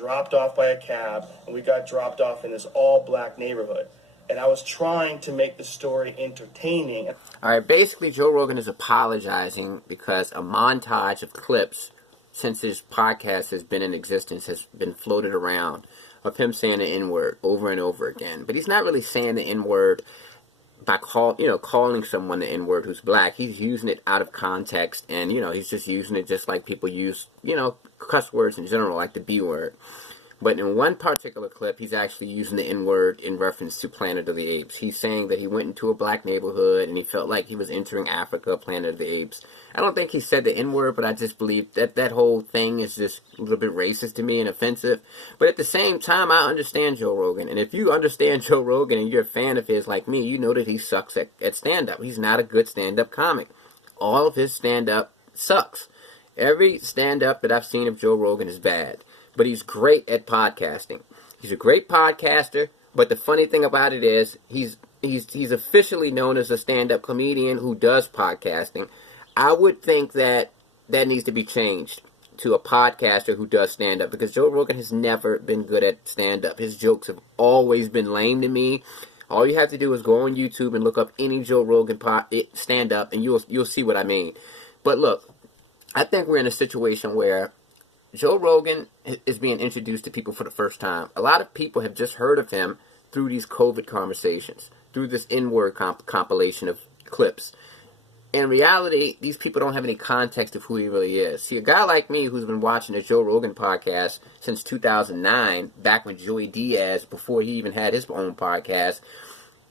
dropped off by a cab, and we got dropped off in this all-black neighborhood. And I was trying to make the story entertaining. All right, basically Joe Rogan is apologizing because a montage of clips since his podcast has been in existence has been floated around of him saying the N-word over and over again. But he's not really saying the N-word by calling someone the N-word who's black. He's using it out of context, and, he's just using it just like people use, cuss words in general, like the B-word. But in one particular clip, he's actually using the N-word in reference to Planet of the Apes. He's saying that he went into a black neighborhood and he felt like he was entering Africa, Planet of the Apes. I don't think he said the N-word, but I just believe that that whole thing is just a little bit racist to me and offensive. But at the same time, I understand Joe Rogan. And if you understand Joe Rogan and you're a fan of his like me, you know that he sucks at stand-up. He's not a good stand-up comic. All of his stand-up sucks. Every stand-up that I've seen of Joe Rogan is bad. But he's great at podcasting. He's a great podcaster, but the funny thing about it is he's officially known as a stand-up comedian who does podcasting. I would think that needs to be changed to a podcaster who does stand-up, because Joe Rogan has never been good at stand-up. His jokes have always been lame to me. All you have to do is go on YouTube and look up any Joe Rogan stand-up, and you'll see what I mean. But look, I think we're in a situation where Joe Rogan is being introduced to people for the first time. A lot of people have just heard of him through these COVID conversations, through this N-word compilation of clips. In reality, these people don't have any context of who he really is. See, a guy like me who's been watching the Joe Rogan podcast since 2009, back with Joey Diaz, before he even had his own podcast,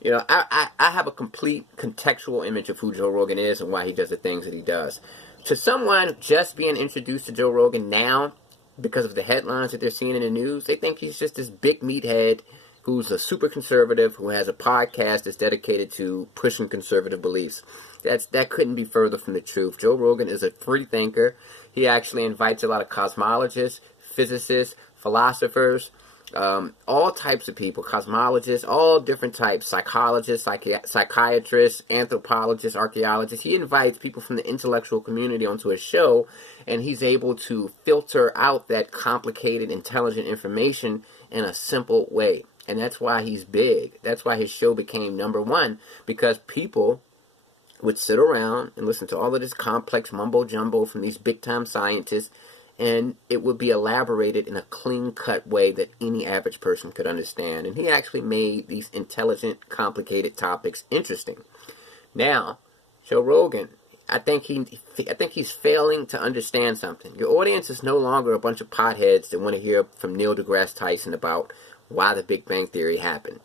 I have a complete contextual image of who Joe Rogan is and why he does the things that he does. To someone just being introduced to Joe Rogan now, because of the headlines that they're seeing in the news, they think he's just this big meathead who's a super conservative, who has a podcast that's dedicated to pushing conservative beliefs. That couldn't be further from the truth. Joe Rogan is a free thinker. He actually invites a lot of cosmologists, physicists, philosophers, all types of people, cosmologists, all different types, psychologists, psychiatrists, anthropologists, archaeologists. He invites people from the intellectual community onto his show, and he's able to filter out that complicated, intelligent information in a simple way. And that's why he's big. That's why his show became #1, because people would sit around and listen to all of this complex mumbo-jumbo from these big-time scientists, and it would be elaborated in a clean-cut way that any average person could understand. And he actually made these intelligent, complicated topics interesting. Now, Joe Rogan, I think he's failing to understand something. Your audience is no longer a bunch of potheads that want to hear from Neil deGrasse Tyson about why the Big Bang Theory happened.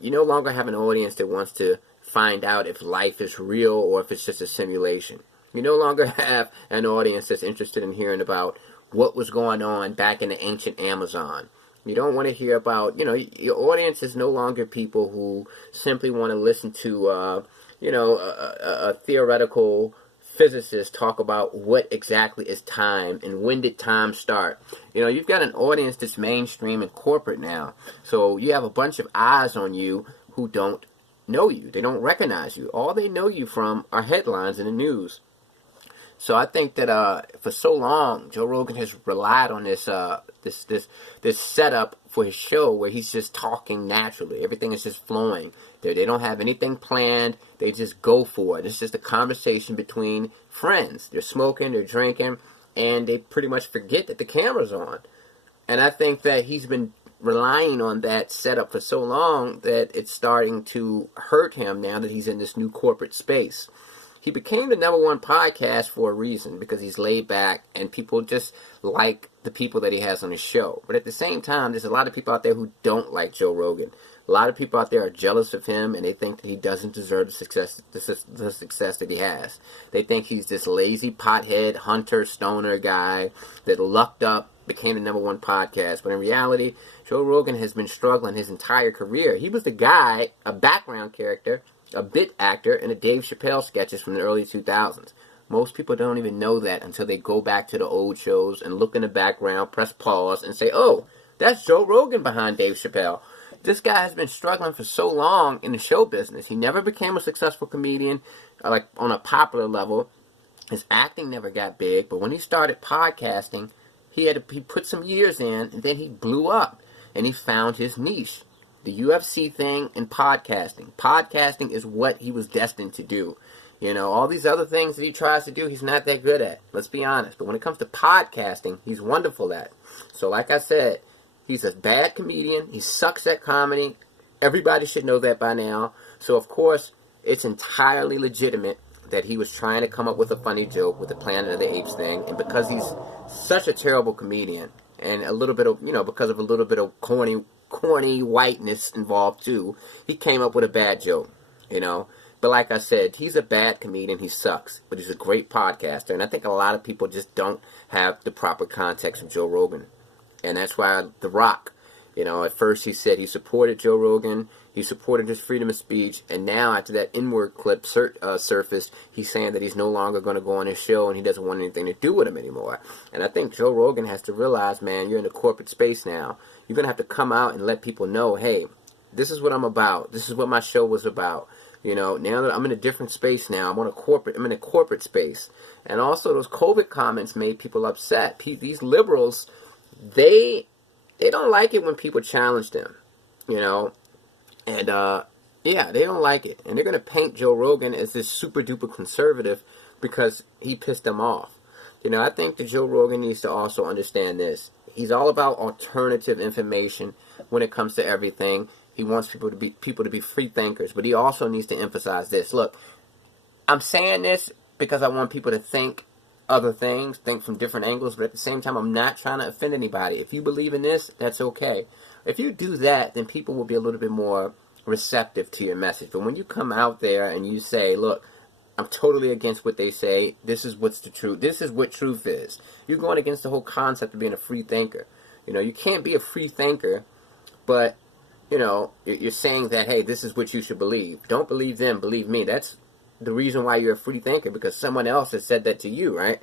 You no longer have an audience that wants to find out if life is real or if it's just a simulation. You no longer have an audience that's interested in hearing about what was going on back in the ancient Amazon. You don't want to hear about, your audience is no longer people who simply want to listen to, a theoretical physicist talk about what exactly is time and when did time start. You've got an audience that's mainstream and corporate now. So you have a bunch of eyes on you who don't know you. They don't recognize you. All they know you from are headlines in the news. So I think that for so long, Joe Rogan has relied on this setup for his show where he's just talking naturally. Everything is just flowing. They don't have anything planned. They just go for it. It's just a conversation between friends. They're smoking, they're drinking, and they pretty much forget that the camera's on. And I think that he's been relying on that setup for so long that it's starting to hurt him now that he's in this new corporate space. He became the #1 podcast for a reason, because he's laid back and people just like the people that he has on his show. But at the same time, there's a lot of people out there who don't like Joe Rogan. A lot of people out there are jealous of him, and they think that he doesn't deserve the success that he has. They think he's this lazy pothead, hunter, stoner guy that lucked up, became the #1 podcast. But in reality, Joe Rogan has been struggling his entire career. He was the guy, a background character, a bit actor in the Dave Chappelle sketches from the early 2000s. Most people don't even know that until they go back to the old shows and look in the background, press pause, and say, oh, that's Joe Rogan behind Dave Chappelle. This guy has been struggling for so long in the show business. He never became a successful comedian, like on a popular level. His acting never got big, but when he started podcasting, he put some years in, and then he blew up, and he found his niche. The UFC thing and podcasting. Podcasting is what he was destined to do. You know, all these other things that he tries to do, he's not that good at. Let's be honest. But when it comes to podcasting, he's wonderful at. So like I said, he's a bad comedian. He sucks at comedy. Everybody should know that by now. So, of course, it's entirely legitimate that he was trying to come up with a funny joke with the Planet of the Apes thing. And because he's such a terrible comedian, and a little bit of, you know, because of a little bit of corny whiteness involved too, he came up with a bad joke, you know. But like I said, he's a bad comedian. He sucks. But he's a great podcaster. And I think a lot of people just don't have the proper context of Joe Rogan. And that's why The Rock, you know, at first he said he supported Joe Rogan. He supported his freedom of speech. And now after that N-word clip surfaced, he's saying that he's no longer going to go on his show and he doesn't want anything to do with him anymore. And I think Joe Rogan has to realize, man, you're in the corporate space now. You're going to have to come out and let people know, hey, this is what I'm about. This is what my show was about. You know, now that I'm in a different space now, I'm in a corporate space. And also those COVID comments made people upset. These liberals, they don't like it when people challenge them, you know. And, yeah, they don't like it. And they're going to paint Joe Rogan as this super duper conservative because he pissed them off. You know, I think that Joe Rogan needs to also understand this. He's all about alternative information when it comes to everything. He wants people to be free thinkers, but he also needs to emphasize this. Look, I'm saying this because I want people to think other things, think from different angles, but at the same time, I'm not trying to offend anybody. If you believe in this, that's okay. If you do that, then people will be a little bit more receptive to your message. But when you come out there and you say, look, I'm totally against what they say, this is what's the truth, this is what truth is, you're going against the whole concept of being a free thinker. You know, you can't be a free thinker, but you know, you're saying that, hey, this is what you should believe. Don't believe them, believe me. That's the reason why you're a free thinker, because someone else has said that to you, right?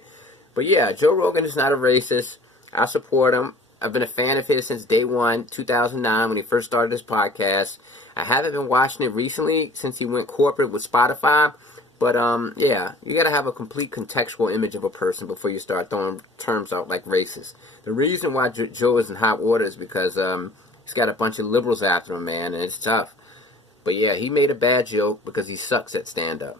But yeah, Joe Rogan is not a racist. I support him. I've been a fan of his since day one, 2009, when he first started his podcast. I haven't been watching it recently since he went corporate with Spotify. But, yeah, you got to have a complete contextual image of a person before you start throwing terms out like racist. The reason why Joe is in hot water is because he's got a bunch of liberals after him, man, and it's tough. But yeah, he made a bad joke because he sucks at stand-up.